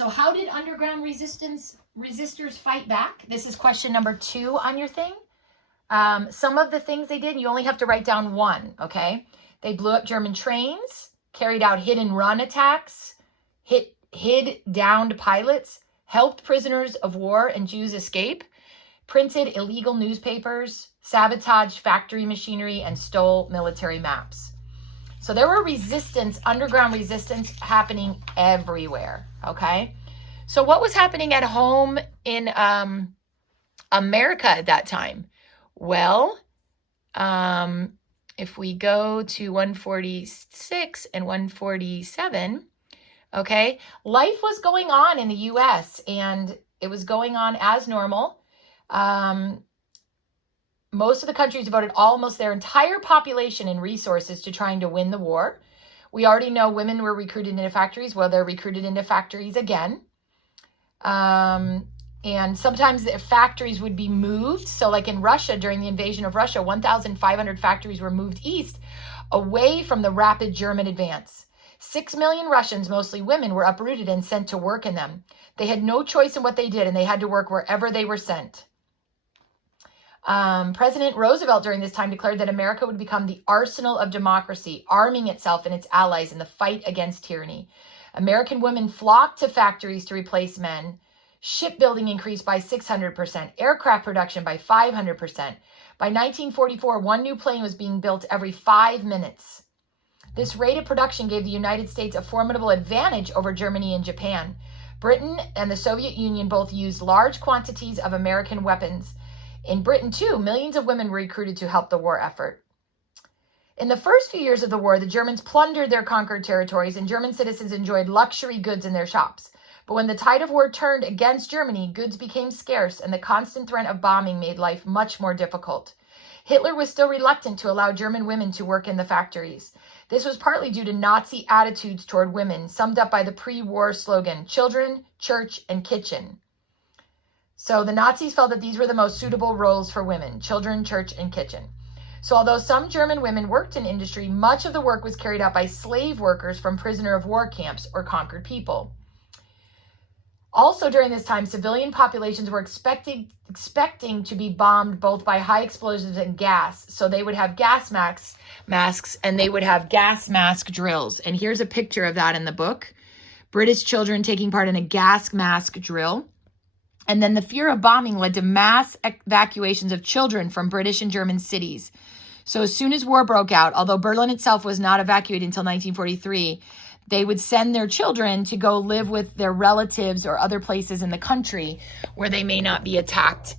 So how did underground resistors fight back? This is question number 2 on your thing. Some of the things they did, you only have to write down one, okay? They blew up German trains, carried out hit and run attacks, hid downed pilots, helped prisoners of war and Jews escape, printed illegal newspapers, sabotaged factory machinery, and stole military maps. So there were underground resistance happening everywhere, okay? So what was happening at home in America at that time? Well, if we go to 146 and 147, okay, life was going on in the U.S. and it was going on as normal. Most of the countries devoted almost their entire population and resources to trying to win the war. We already know women were recruited into factories. Well, they're recruited into factories again. And sometimes the factories would be moved. So like in Russia, during the invasion of Russia, 1,500 factories were moved east away from the rapid German advance. 6 million Russians, mostly women, were uprooted and sent to work in them. They had no choice in what they did, and they had to work wherever they were sent. President Roosevelt during this time declared that America would become the arsenal of democracy, arming itself and its allies in the fight against tyranny. American women flocked to factories to replace men. Shipbuilding increased by 600%, aircraft production by 500%. By 1944, one new plane was being built every 5 minutes. This rate of production gave the United States a formidable advantage over Germany and Japan. Britain and the Soviet Union both used large quantities of American weapons. In Britain, too, millions of women were recruited to help the war effort. In the first few years of the war, the Germans plundered their conquered territories, and German citizens enjoyed luxury goods in their shops. But when the tide of war turned against Germany, goods became scarce, and the constant threat of bombing made life much more difficult. Hitler was still reluctant to allow German women to work in the factories. This was partly due to Nazi attitudes toward women, summed up by the pre-war slogan, children, church, and kitchen. So the Nazis felt that these were the most suitable roles for women, children, church, and kitchen. So although some German women worked in industry, much of the work was carried out by slave workers from prisoner of war camps or conquered people. Also during this time, civilian populations were expecting to be bombed both by high explosives and gas. So they would have gas masks and they would have gas mask drills. And here's a picture of that in the book. British children taking part in a gas mask drill. And then the fear of bombing led to mass evacuations of children from British and German cities. So as soon as war broke out, although Berlin itself was not evacuated until 1943, they would send their children to go live with their relatives or other places in the country where they may not be attacked